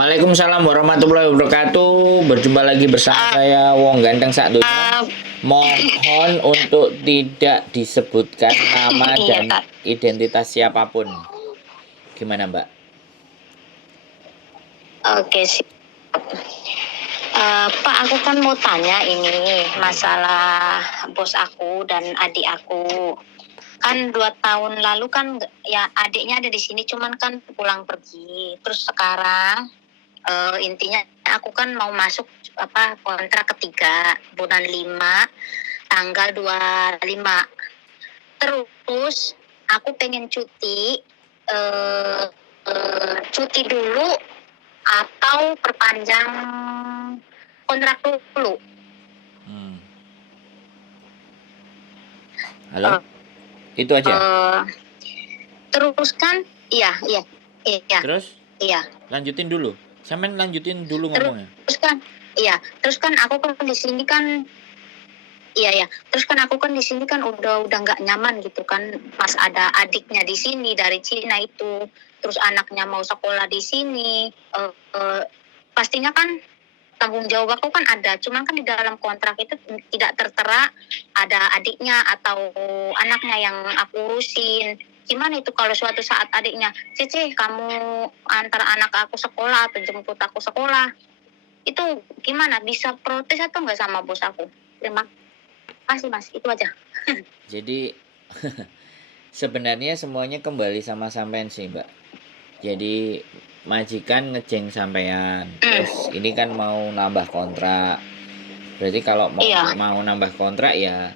Waalaikumsalam warahmatullahi wabarakatuh. Berjumpa lagi bersama saya Wong Ganteng Satunya. Mohon untuk tidak disebutkan nama Iya, dan Kak. identitas siapapun. Gimana, Mbak? Oke, sip. Pak, aku kan mau tanya ini masalah bos aku dan adik aku. Kan 2 tahun lalu kan ya adiknya ada di sini, cuman kan pulang pergi. Terus sekarang intinya aku kan mau masuk kontrak ketiga bulan 5 tanggal 25. Terus aku pengen cuti cuti dulu atau perpanjang kontrak dulu. Halo? Itu aja. Terus kan iya. Terus Iya. lanjutin dulu. Sampean lanjutin dulu ngomongnya. Terus kan aku kan di sini kan Terus kan aku kan di sini kan udah nggak nyaman gitu kan, pas ada adiknya di sini dari Cina itu, terus anaknya mau sekolah di sini, pastinya kan tanggung jawab aku kan ada, cuman kan di dalam kontrak itu tidak tertera ada adiknya atau anaknya yang aku urusin. Gimana itu kalau suatu saat adiknya, Cece kamu antar anak aku sekolah atau jemput aku sekolah, itu gimana, bisa protes atau nggak sama bos aku? Terima kasih Mas, itu aja. Jadi sebenarnya semuanya kembali sama sampean sih, Mbak. Jadi majikan ngejeng sampean. Terus ini kan mau nambah kontrak. Berarti kalau mau nambah kontrak ya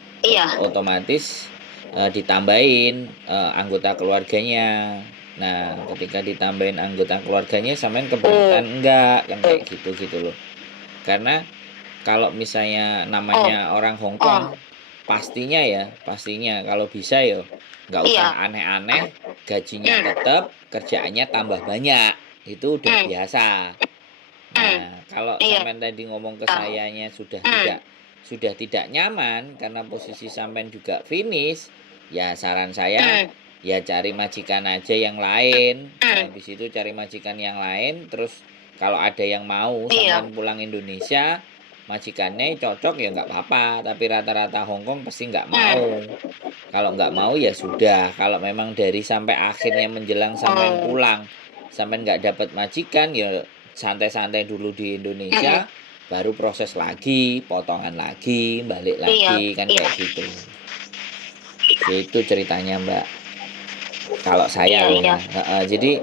otomatis ditambahin anggota keluarganya. Nah, ketika ditambahin anggota keluarganya sampean keberatan enggak kan kayak gitu loh. Karena kalau misalnya namanya orang Hong Kong pastinya kalau bisa ya nggak usah aneh-aneh, gajinya tetap, kerjaannya tambah banyak, itu udah biasa. Nah, kalau sampean tadi ngomong ke sayanya sudah tidak nyaman karena posisi sampean juga finish, ya saran saya ya cari majikan aja yang lain. Habis itu cari majikan yang lain, terus kalau ada yang mau sampean pulang Indonesia, majikannya cocok ya nggak apa-apa, tapi rata-rata Hongkong pasti nggak mau. Kalau nggak mau ya sudah, kalau memang dari sampai akhirnya menjelang sampean pulang sampean nggak dapat majikan ya santai-santai dulu di Indonesia, baru proses lagi, potongan lagi, balik lagi, kan kayak gitu. Itu ceritanya Mbak. Kalau saya ya. Jadi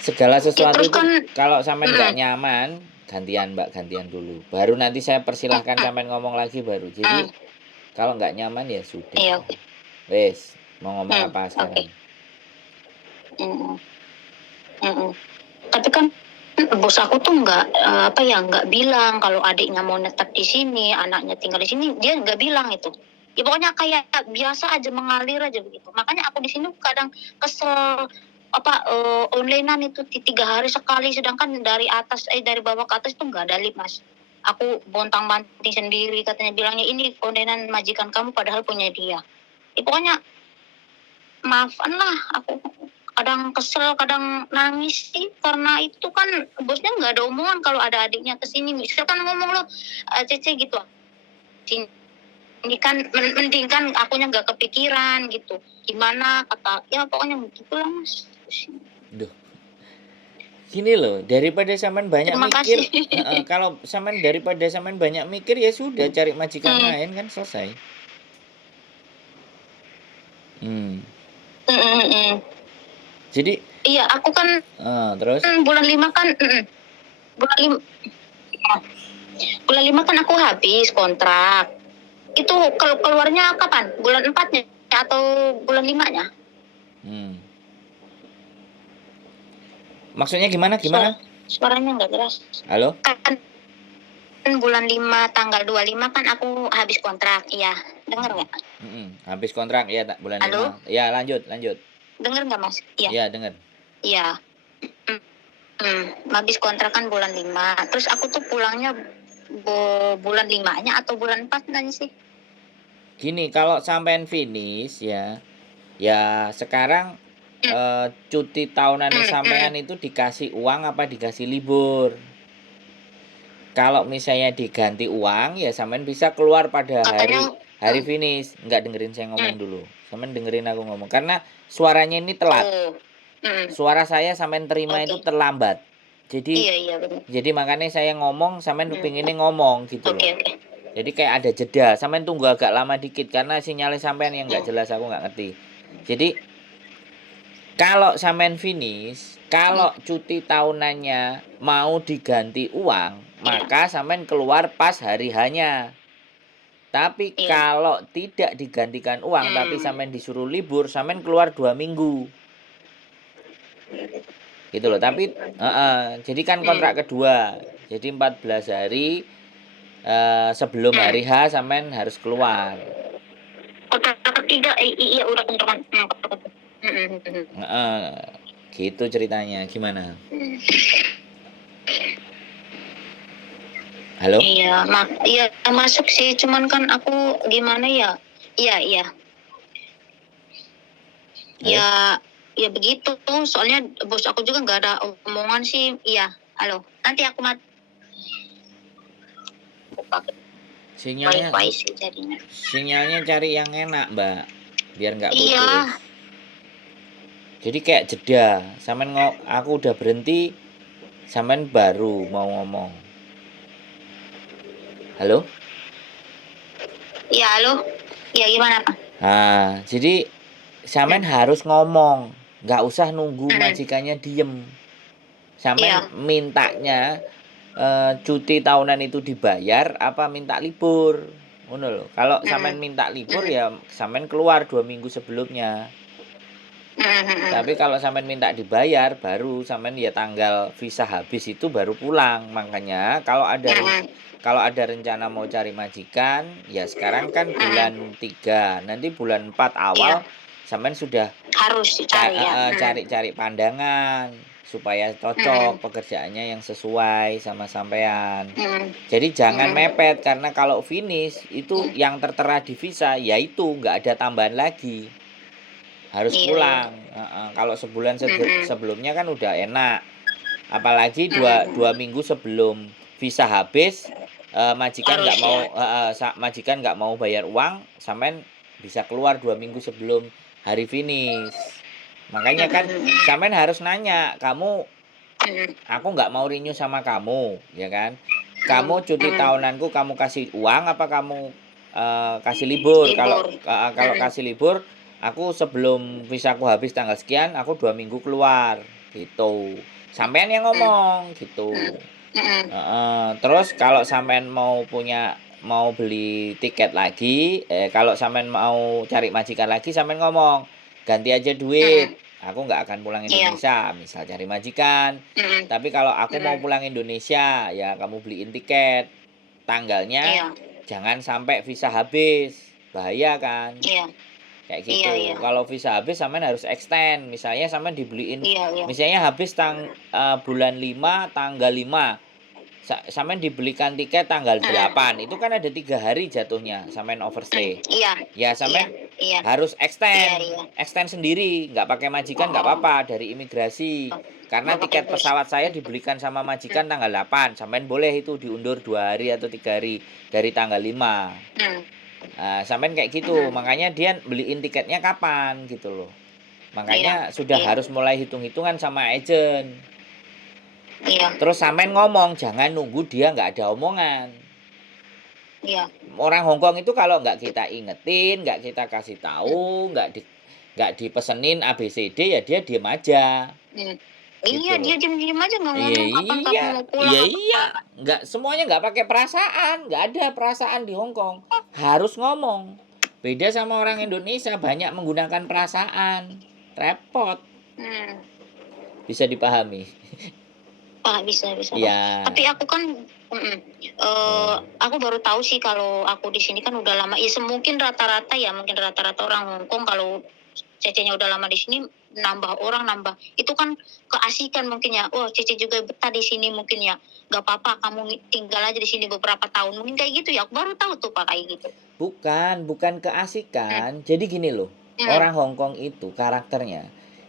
segala sesuatu itu kalau sampean nggak nyaman, gantian Mbak, gantian dulu. Baru nanti saya persilahkan sampean ngomong lagi baru. Jadi kalau nggak nyaman ya sudah. Wes, mau ngomong apa sekarang? Tapi kan bos aku tuh nggak bilang kalau adiknya mau netap di sini, anaknya tinggal di sini, dia nggak bilang itu. Ya pokoknya kayak biasa aja, mengalir aja begitu. Makanya aku di sini kadang kesel, onlinean itu 3 hari sekali, sedangkan dari bawah ke atas itu nggak ada lift Mas. Aku bontang-banting sendiri, katanya bilangnya ini onlinean majikan kamu padahal punya dia. Ya pokoknya maafkan lah, aku kadang kesel, kadang nangis sih, karena itu kan bosnya nggak ada omongan kalau ada adiknya kesini. Misalkan ngomong lo, Cece gitu, ini kan mending kan akunya nggak kepikiran gitu. Gimana kata, ya pokoknya begitulah Mas. Duh. Gini loh, daripada sampean banyak mikir, kalau sampean daripada sampean banyak mikir ya sudah cari majikan lain kan selesai. Jadi iya, aku kan terus bulan 5 kan bulan 5 kan aku habis kontrak. Itu keluarnya kapan? Bulan 4-nya atau bulan 5-nya? Maksudnya gimana? Suaranya nggak jelas. Halo? Kan bulan 5 tanggal 25 kan aku habis kontrak. Iya, dengar nggak? Habis kontrak ya bulan 5. Ya, lanjut. Dengar nggak Mas? Iya. Iya, dengar. Iya. Habis kontrak kan bulan 5. Terus aku tuh pulangnya bulan 5-nya atau bulan 4-nya sih? Gini, kalau sampean finish ya sekarang cuti tahunan sampean itu dikasih uang apa dikasih libur? Kalau misalnya diganti uang ya sampean bisa keluar pada Katanya, hari finish. Enggak, dengerin saya ngomong dulu. Sampean dengerin aku ngomong karena suaranya ini telat. oh, Suara saya sampean terima itu oke. terlambat. Jadi Iya benar. makanya saya ngomong sampean kepinginnya ngomong gitu loh. Oke. Jadi kayak ada jeda, sampean tunggu agak lama dikit karena sinyalnya sampean yang nggak jelas, aku nggak ngerti. Jadi kalau sampean finish, kalau cuti tahunannya mau diganti uang, maka sampean keluar pas hari hanya. Tapi Iya. kalau tidak digantikan uang, tapi sampean disuruh libur, sampean keluar 2 minggu. Gitu loh. Tapi jadi kan kontrak kedua. Jadi 14 hari sebelum hari H sampean harus keluar. Kontrak ketiga, iya udah kontrak. Gitu ceritanya. Gimana? Halo? Iya, iya masuk sih, cuman kan aku gimana ya? Iya. Halo? Ya begitu. Soalnya bos aku juga nggak ada omongan sih. Iya, halo. Nanti aku pakai Sinyalnya wifi sih jadinya. Sinyalnya cari yang enak, Mbak. Biar nggak putus. Iya. Jadi kayak jeda. Sampean aku udah berhenti, sampean baru mau ngomong. Halo? Iya, halo. Iya, gimana, Pak? Jadi sampean harus ngomong, nggak usah nunggu majikannya diem. Sampean mintanya cuti tahunan itu dibayar apa minta libur, ngono loh. Kalau sampean minta libur ya sampean keluar 2 minggu sebelumnya. Tapi kalau sampean minta dibayar baru sampean ya tanggal visa habis itu baru pulang. Makanya kalau ada rencana mau cari majikan, ya sekarang kan bulan 3, nanti bulan 4 awal sampean sudah harus cari pandangan supaya cocok pekerjaannya yang sesuai sama sampean. Jadi jangan mepet karena kalau finish itu yang tertera di visa yaitu nggak ada tambahan lagi. Harus pulang. Kalau sebulan sebelumnya kan udah enak. Apalagi dua minggu sebelum visa habis, majikan nggak mau bayar uang, sampean bisa keluar 2 minggu sebelum hari finish. Makanya kan sampean harus nanya, aku nggak mau renew sama kamu, ya kan? Kamu cuti tahunanku kamu kasih uang apa kamu kasih libur? Kalau kasih libur, aku sebelum visaku habis tanggal sekian, aku 2 minggu keluar, gitu. Sampean yang ngomong, gitu. Terus kalau sampean mau beli tiket lagi, kalau sampean mau cari majikan lagi, sampean ngomong, ganti aja duit. Aku nggak akan pulang Indonesia, misal cari majikan. Tapi kalau aku mau pulang Indonesia, ya kamu beliin tiket. Tanggalnya jangan sampai visa habis, bahaya kan? Kayak gitu. Kalau visa habis sampean harus extend. Misalnya sampean dibeliin, misalnya habis bulan 5 tanggal 5. Sampean dibelikan tiket tanggal 8. Itu kan ada 3 hari jatuhnya sampean overstay. Ya sampean harus extend sendiri, nggak pakai majikan nggak apa-apa dari imigrasi. Karena tiket pesawat saya dibelikan sama majikan tanggal 8. Sampean boleh itu diundur 2 hari atau 3 hari dari tanggal 5. Sampean kayak gitu. Makanya dia beliin tiketnya kapan gitu loh. Makanya sudah harus mulai hitung-hitungan sama agent. Terus sampean ngomong, jangan nunggu dia nggak ada omongan. Orang Hongkong itu kalau nggak kita ingetin, nggak kita kasih tahu, nggak dipesenin ABCD ya dia diem aja. Iya, dia diem aja nggak ngomong kapan kamu mau pulang. Iya, nggak semuanya nggak pakai perasaan, nggak ada perasaan di Hongkong. Harus ngomong. Beda sama orang Indonesia banyak menggunakan perasaan, repot. Bisa dipahami. Bisa. Ya. Tapi aku kan aku baru tahu sih kalau aku di sini kan udah lama. Ya mungkin rata-rata orang Hongkong kalau Cece-nya udah lama di sini nambah itu kan keasikan mungkin ya. Cece juga betah di sini mungkin ya. Gak apa-apa kamu tinggal aja di sini beberapa tahun. Mungkin kayak gitu ya. Aku baru tahu tuh Pak kayak gitu. Bukan keasikan. Jadi gini loh. Orang Hongkong itu karakternya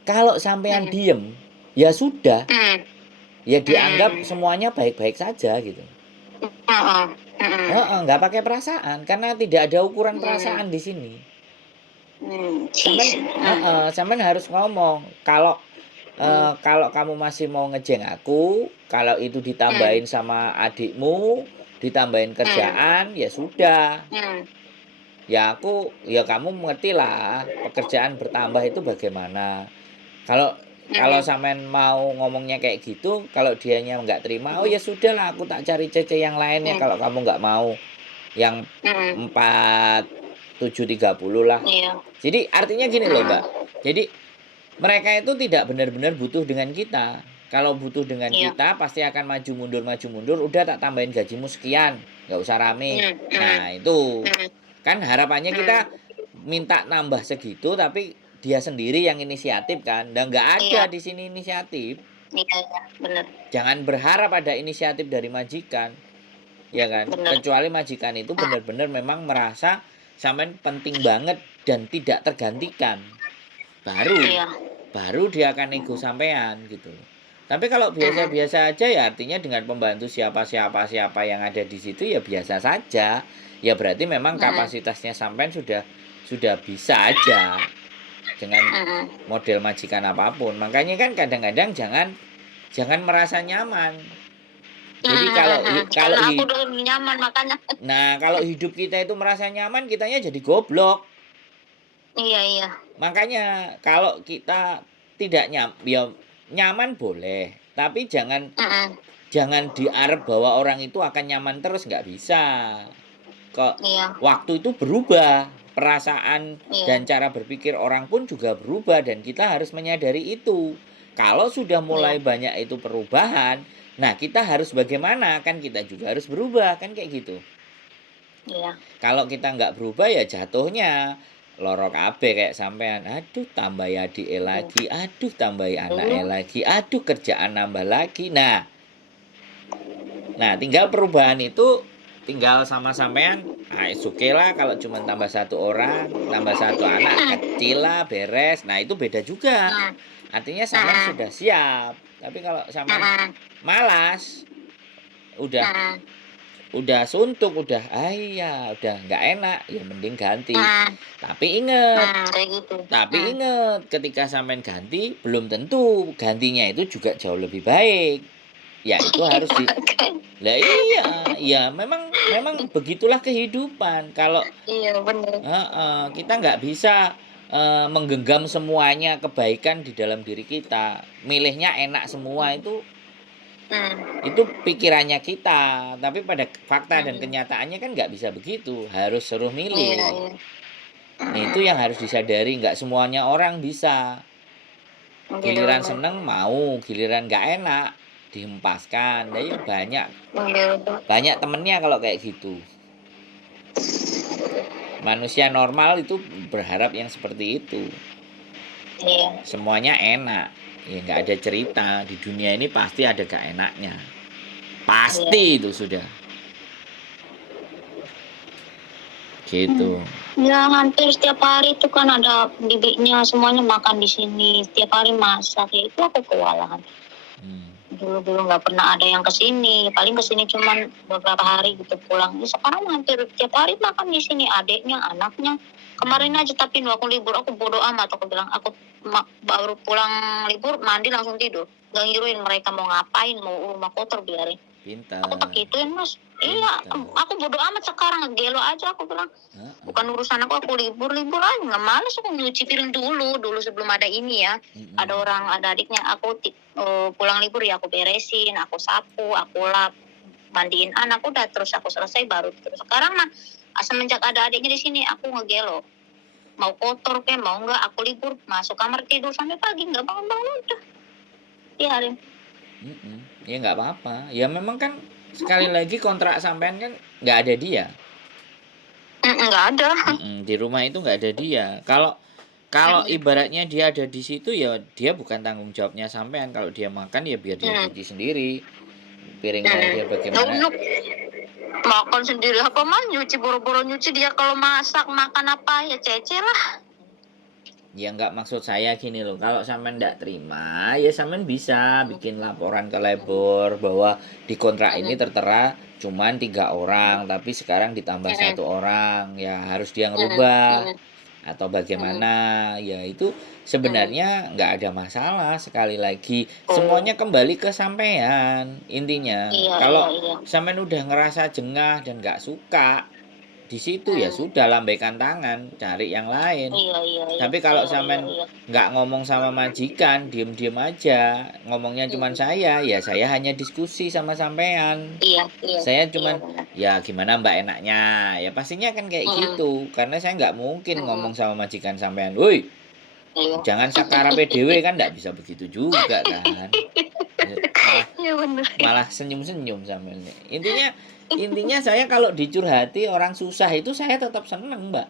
Kalau sampean Mm. diem, ya sudah, Mm. ya dianggap Mm. semuanya baik-baik saja gitu. Heeh. Mm. Nggak pakai perasaan karena tidak ada ukuran Mm. perasaan di sini. Sis. Sampean harus ngomong kalau Mm. kalau kamu masih mau ngejeng aku, kalau itu Mm. ditambahin sama adikmu, ditambahin Mm. kerjaan, ya sudah. Mm. Ya kamu mengerti lah pekerjaan bertambah itu bagaimana. Kalau kalau Mm. sampean mau ngomongnya kayak gitu, kalau dianya nggak terima, oh ya sudah lah aku tak cari cece yang lainnya Mm. kalau kamu nggak mau yang Mm. 4730 lah. Iya. Jadi artinya gini loh Mbak. Mm. Jadi mereka itu tidak benar-benar butuh dengan kita. Kalau butuh dengan Iya. kita pasti akan maju mundur. Udah tak tambahin gajimu sekian, nggak usah rame. Mm. Mm. Nah itu Mm. kan harapannya Mm. kita minta nambah segitu tapi dia sendiri yang inisiatif kan. Dan nggak ada Iya. di sini inisiatif. Iya, benar. Jangan berharap ada inisiatif dari majikan, ya kan? Benar. Kecuali majikan itu benar-benar memang merasa sampean penting banget dan tidak tergantikan. Iya. Baru dia akan nego sampean gitu. Tapi kalau biasa-biasa aja ya artinya dengan pembantu siapa yang ada di situ ya biasa saja. Ya berarti memang kapasitasnya sampean sudah bisa aja dengan model majikan apapun. Makanya kan kadang-kadang jangan merasa nyaman. Jadi Karena aku udah nyaman makanya. kalau hidup kita itu merasa nyaman, kitanya jadi goblok. Iya. Makanya kalau kita tidak nyaman boleh, tapi jangan diarep bahwa orang itu akan nyaman terus, nggak bisa. Kok Iya. waktu itu berubah, perasaan Iya. dan cara berpikir orang pun juga berubah dan kita harus menyadari itu. Kalau sudah mulai banyak itu perubahan, nah kita harus bagaimana? Kan kita juga harus berubah, kan kayak gitu. Iya. Kalau kita nggak berubah ya jatuhnya loro kabeh kayak sampean. Aduh tambah adik lagi, aduh tambah anaknya lagi, aduh kerjaan nambah lagi. Nah, tinggal perubahan itu tinggal sama sampean. Nah, oke lah kalau cuma tambah satu orang, tambah satu anak kecil lah beres. Nah, itu beda juga. Artinya sampean sudah siap. Tapi kalau sampean malas, udah suntuk, udah nggak enak, ya mending ganti. Tapi inget, ketika sampean ganti belum tentu gantinya itu juga jauh lebih baik. Ya itu harus lah iya, memang begitulah kehidupan. Kalau Iya, benar. kita nggak bisa menggenggam semuanya kebaikan di dalam diri kita. Milihnya enak semua itu pikirannya kita, tapi pada fakta dan kenyataannya kan nggak bisa begitu, harus suruh milih. Iya. Nah itu yang harus disadari, nggak semuanya orang bisa. Giliran seneng mau, giliran nggak enak dihempaskan. Nah, ya banyak temennya kalau kayak gitu. Manusia normal itu berharap yang seperti itu. Iya. Semuanya enak. Ya nggak ada cerita di dunia ini pasti ada gak enaknya. Pasti itu sudah. Gitu. Ya hampir setiap hari itu kan ada bibitnya semuanya makan di sini. Setiap hari masak ya itu aku kewalahan. Dulu nggak pernah ada yang kesini. Paling kesini cuman beberapa hari gitu pulang. Sekarang hampir setiap hari makan di sini. Adiknya, anaknya. Kemarin aja tapi waktu libur aku bodo amat. Aku bilang aku baru pulang libur mandi langsung tidur. Gak ngiruin mereka mau ngapain, mau rumah kotor biarin. Pintar. Aku tak gituin mas. Iya, aku bodo amat sekarang, gelo aja aku bilang. Bukan urusan aku libur aja, nggak males aku nyuci piring dulu sebelum ada ini ya. Ada adiknya, aku pulang libur ya aku beresin, aku sapu, aku lap, mandiin anak udah terus aku selesai baru terus. Sekarang mah semenjak ada adiknya di sini aku ngegelo. Mau kotor kayak mau nggak aku libur masuk kamar tidur sampai pagi nggak bangun udah. Biarin. Ya nggak apa-apa. Ya memang kan sekali lagi kontrak sampean kan nggak ada dia. Nggak ada. Di rumah itu nggak ada dia. Kalau ibaratnya dia ada di situ ya dia bukan tanggung jawabnya sampean. Kalau dia makan ya biar dia cuci sendiri. Piringnya dia bagaimana. Makan sendiri apa mah nyuci boro-boro nyuci dia kalau masak makan apa ya cece lah. Ya nggak, maksud saya gini loh, kalau sampean nggak terima, ya sampean bisa bikin laporan ke labor bahwa di kontrak ini tertera cuman 3 orang, tapi sekarang ditambah 1 orang, ya harus dia ngerubah atau bagaimana. Ya itu sebenarnya nggak ada masalah. Sekali lagi, semuanya kembali ke sampean intinya. Iya, iya, Kalau iya. sampean udah ngerasa jengah dan nggak suka di situ, ya sudah, lambaikan tangan, cari yang lain. Iya, iya, iya. Tapi kalau Iya, iya, sampean iya. nggak ngomong sama majikan, diem-diem aja, ngomongnya cuman saya, ya saya hanya diskusi sama sampean. Iya, iya. Saya Iya, cuman, benar. ya gimana Mbak enaknya, ya pastinya kan kayak gitu. Karena saya nggak mungkin ngomong sama majikan sampean, "Woi, Iya. jangan sakarepe dhewe," kan nggak bisa begitu juga kan. Malah Iya, benar. malah senyum-senyum sampean. Intinya saya kalau dicurhati orang susah itu saya tetap seneng, Mbak.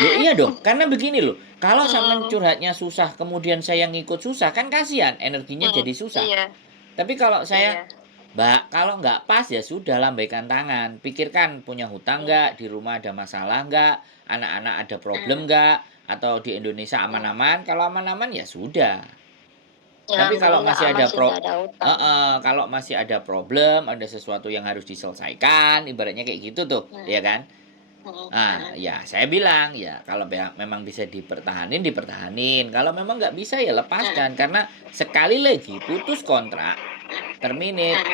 Ya iya dong, karena begini loh, kalau sampean curhatnya susah kemudian saya ngikut susah, kan kasihan, energinya jadi susah. Iya, Tapi kalau saya, iya. Mbak, kalau nggak pas ya sudah, lambaikan tangan. Pikirkan, punya hutang nggak, di rumah ada masalah nggak, anak-anak ada problem nggak, atau di Indonesia aman-aman. Kalau aman-aman ya sudah. Ya, Tapi kalau alhamdulillah masih aman ada sih, nggak ada utang. kalau masih ada problem, ada sesuatu yang harus diselesaikan, ibaratnya kayak gitu tuh, ya kan? Nah, ya saya bilang, ya kalau memang bisa dipertahanin, dipertahanin. Kalau memang nggak bisa, ya lepaskan. Karena sekali lagi, putus kontrak, terminate,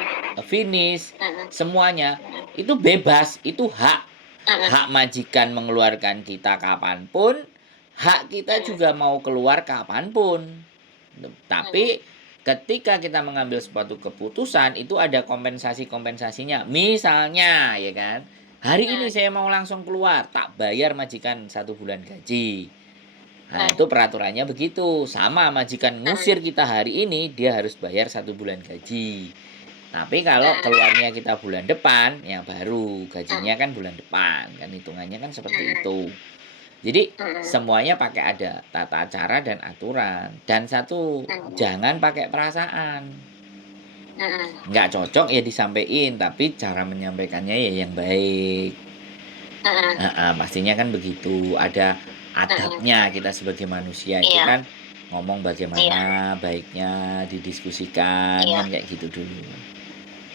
finish, semuanya itu bebas, itu hak. Hak majikan mengeluarkan kita kapanpun, hak kita juga mau keluar kapanpun. Tapi ketika kita mengambil suatu keputusan, itu ada kompensasi-kompensasinya. Misalnya, ya kan, hari ini saya mau langsung keluar, tak bayar majikan 1 bulan gaji. Nah, itu peraturannya begitu. Sama, majikan ngusir kita hari ini, dia harus bayar 1 bulan gaji. Tapi kalau keluarnya kita bulan depan, ya baru gajinya kan bulan depan. Kan hitungannya kan seperti itu. Jadi semuanya pakai ada tata cara dan aturan. Dan satu, jangan pakai perasaan. Nggak cocok ya disampaikan, tapi cara menyampaikannya ya yang baik. Pastinya kan begitu. Ada adabnya kita sebagai manusia itu Iya. kan, ngomong bagaimana baiknya, didiskusikan, Iya. kan kayak gitu dulu.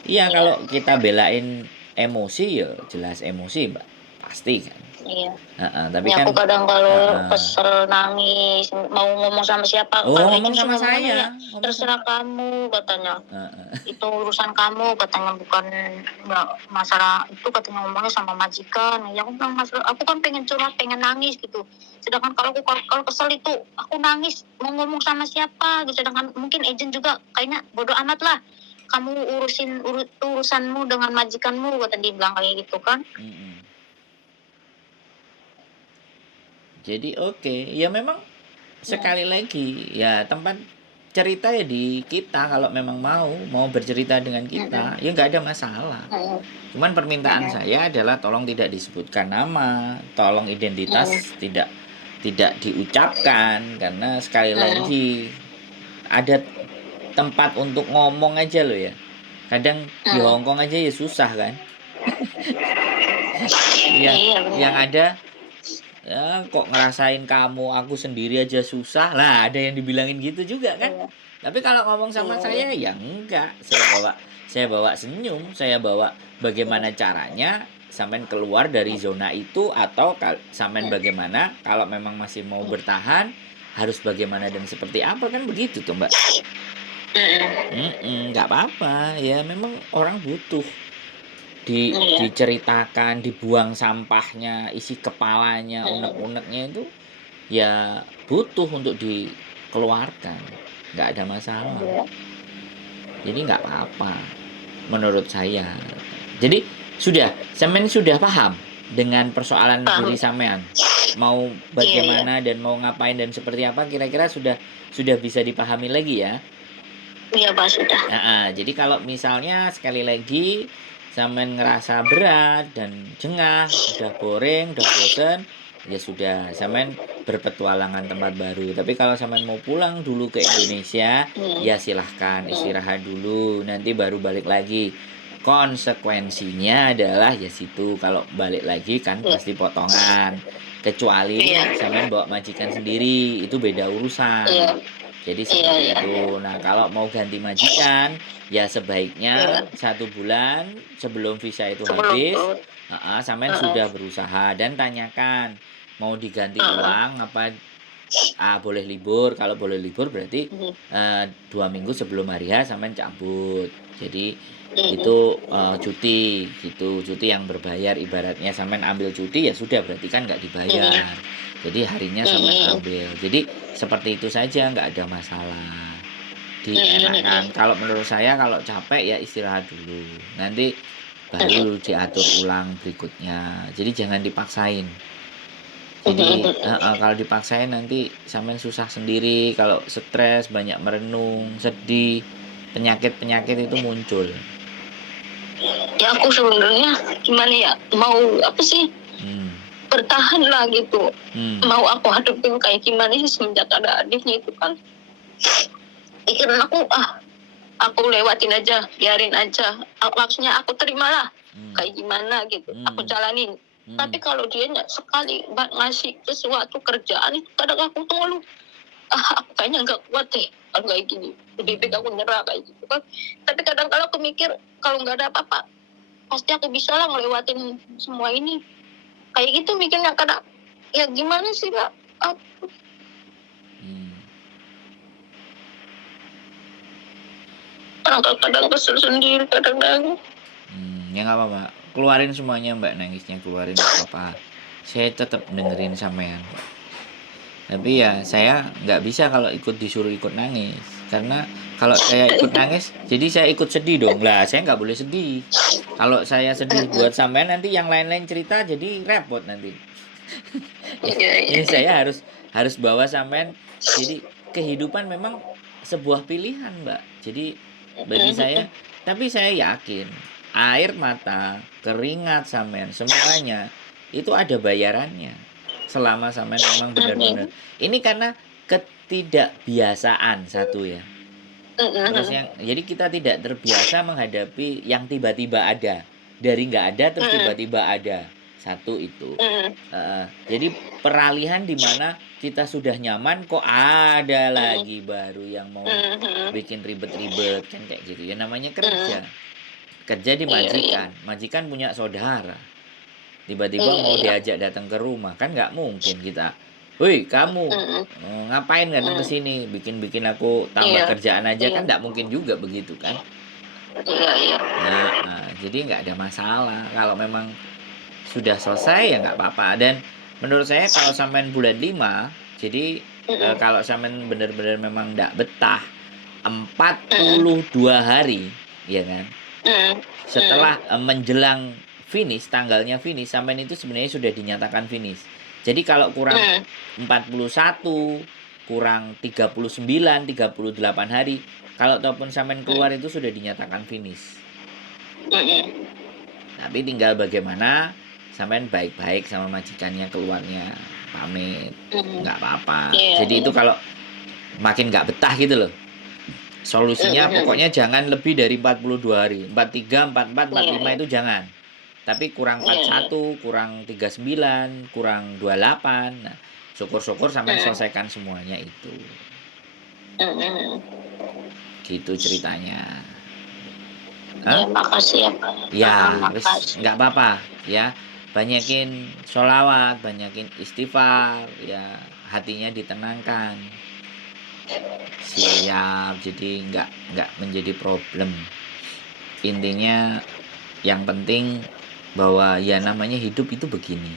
Iya, kalau kita belain emosi ya jelas emosi, Mbak. Pasti kan. Iya. Tapi Ya, kan aku kadang kalau kesel, nangis, mau ngomong sama siapa, kalau ngomong izin sih sama ngomongnya ya saya. terserah kamu katanya. Itu urusan kamu katanya, bukan nggak masalah itu, katanya ngomongnya sama majikan. Ya aku bilang, masalah aku kan pengen curhat, pengen nangis gitu. Sedangkan kalau kesel itu aku nangis, mau ngomong sama siapa gitu. Sedangkan mungkin agent juga kayaknya bodo amat lah, kamu urusanmu dengan majikanmu, kata dia bilang kayak gitu kan. Jadi ya memang sekali lagi, ya tempat cerita ya di kita. Kalau memang mau bercerita dengan kita, ya nggak ada masalah. Cuman permintaan saya adalah tolong tidak disebutkan nama, tolong identitas tidak diucapkan, karena sekali lagi ada tempat untuk ngomong aja loh ya. Kadang di Hongkong aja ya susah kan. Ya, yang ada ya kok ngerasain kamu, aku sendiri aja susah lah, ada yang dibilangin gitu juga kan. Tapi kalau ngomong sama saya ya enggak, saya bawa senyum, saya bawa bagaimana caranya sampean keluar dari zona itu, atau sampean bagaimana kalau memang masih mau bertahan, harus bagaimana dan seperti apa, kan begitu tuh Mbak. Nggak apa-apa, ya memang orang butuh diceritakan, dibuang sampahnya, isi kepalanya, unek-uneknya itu ya butuh untuk dikeluarkan, nggak ada masalah. Jadi nggak apa-apa menurut saya. Jadi sampean sudah paham dengan persoalan diri sampean, mau bagaimana dan mau ngapain dan seperti apa, kira-kira sudah bisa dipahami lagi ya. Iya Pak, sudah. Jadi kalau misalnya sekali lagi sampean ngerasa berat dan jengah, udah boring, udah bosen, ya sudah, sampean berpetualangan tempat baru. Tapi kalau sampean mau pulang dulu ke Indonesia, ya silahkan istirahat dulu, nanti baru balik lagi. Konsekuensinya adalah ya situ, kalau balik lagi kan pasti potongan. Kecuali Iya. sampean bawa majikan sendiri, itu beda urusan. Iya. Jadi Iya. seperti Iya. itu. Nah, kalau mau ganti majikan, ya sebaiknya Iya. 1 bulan sebelum visa itu Sebelum habis, turun. sampean Heeh. sudah berusaha dan tanyakan mau diganti Heeh. ulang apa, boleh libur. Kalau boleh libur berarti Mhm. 2 minggu sebelum hari H sampean cabut. Jadi Mhm. itu cuti gitu, cuti yang berbayar. Ibaratnya sampean ambil cuti ya sudah, berarti kan nggak Mhm. dibayar. Jadi harinya sampean Mhm. ambil. Jadi seperti itu saja, nggak ada masalah. Dienakkan. Mhm. Kalau menurut saya kalau capek ya istirahat dulu. Nanti Mhm. baru diatur ulang berikutnya. Jadi jangan dipaksain. Jadi Mhm. kalau dipaksain nanti sampean susah sendiri, kalau stres, banyak merenung, sedih, penyakit-penyakit itu muncul. Ya aku sebenarnya gimana ya, mau apa sih, Hmm. bertahan lah gitu. Hmm. Mau aku hadapin kayak gimana sih semenjak ada adiknya itu kan. Pikiran aku lewatin aja, biarin aja. Maksudnya aku terimalah kayak gimana gitu. Aku jalanin. Tapi kalau dia sekali ngasih sesuatu kerjaan itu kadang aku tuh ngeluh, aku kayaknya nggak kuat deh kalau kayak gini. Lebih baik aku nyerah kayak gitu kan. Tapi kadang kalau aku mikir kalau nggak ada apa-apa, pasti aku bisa lah ngelewatin semua ini. Kayak gitu mikirnya kadang. Ya gimana sih Pak? Aku kadang kesel sendiri, kadang nangis. Ya nggak apa-apa. Keluarin semuanya Mbak, nangisnya keluarin, nggak apa-apa. Saya tetap dengerin sampean. Tapi ya saya nggak bisa kalau disuruh ikut nangis. Karena kalau saya ikut nangis, jadi saya ikut sedih dong. Lah, saya nggak boleh sedih. Kalau saya sedih buat sampean, nanti yang lain-lain cerita jadi repot nanti. Iya, iya. Ini saya harus bawa sampean. Jadi kehidupan memang sebuah pilihan, Mbak. Jadi bagi saya, tapi saya yakin air mata, keringat sampean, semuanya itu ada bayarannya. Selama sampean memang benar-benar. Ini karena ketidakbiasaan satu ya. Terus jadi kita tidak terbiasa menghadapi yang tiba-tiba ada. Dari nggak ada terus tiba-tiba ada. Satu itu. Jadi peralihan di mana kita sudah nyaman kok ada lagi baru yang mau bikin ribet-ribet kan kayak gitu ya, namanya kerja di majikan. Majikan punya saudara, tiba-tiba mau diajak datang ke rumah kan nggak mungkin kita, woi kamu ngapain datang ke sini, bikin aku tambah kerjaan aja, kan nggak mungkin juga begitu kan. Jadi nggak ada masalah kalau memang sudah selesai ya nggak apa-apa. Dan menurut saya kalau sampean bulan 5, jadi kalau sampean benar-benar memang nggak betah 42 hari ya kan, setelah menjelang finish, tanggalnya finish, sampean itu sebenarnya sudah dinyatakan finish. Jadi kalau kurang 41, kurang 39, 38 hari, kalau ataupun sampean keluar itu sudah dinyatakan finish. Tapi tinggal bagaimana sampean baik-baik sama majikannya, keluarnya pamit, nggak apa-apa. Jadi itu kalau makin nggak betah gitu loh. Solusinya pokoknya jangan lebih dari 42 hari. 43, 44, 45 itu jangan. Tapi kurang 41, kurang 39, kurang 28. Nah, syukur-syukur sampean selesaikan semuanya itu. Gitu ceritanya. Ya, makasih ya Pak. Ya, makasih. nggak apa-apa ya. Banyakin sholawat, banyakin istighfar, ya hatinya ditenangkan. Siap, jadi nggak menjadi problem. Intinya yang penting bahwa ya namanya hidup itu begini.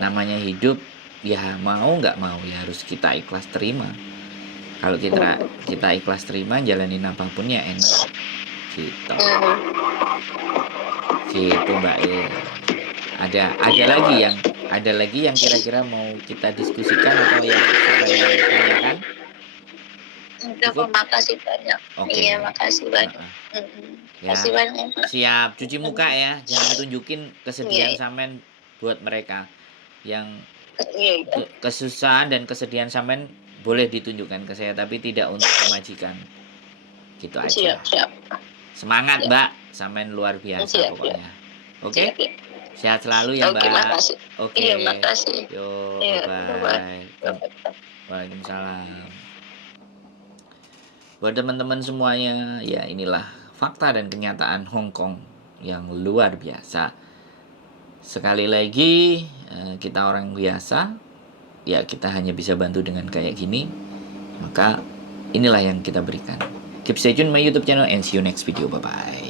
Namanya hidup ya mau nggak mau ya harus kita ikhlas terima. Kalau kita ikhlas terima, jalanin apapun ya enak. Gitu. Gitu Mbak. Ada lagi yang kira-kira mau kita diskusikan atau yang sampai tanyakan? Udah, makasih banyak. Oke. Iya, makasih banyak. Ya. Makasih banyak. Siap, cuci muka ya. Jangan tunjukin kesedihan sampean buat mereka. Yang kesusahan dan kesedihan sampean boleh ditunjukkan ke saya, tapi tidak untuk majikan. Gitu aja. Siap. Semangat Mbak, sampean luar biasa pokoknya. Oke? Sehat selalu ya, Oke, Mbak. makasih. Oke. Iya, makasih. Yuk, Iya, bye-bye. bye-bye. Waalaikumsalam. Buat teman-teman semuanya, ya inilah fakta dan kenyataan Hong Kong yang luar biasa. Sekali lagi, kita orang biasa, ya kita hanya bisa bantu dengan kayak gini. Maka inilah yang kita berikan. Keep stay tune my YouTube channel and see you next video. Bye-bye.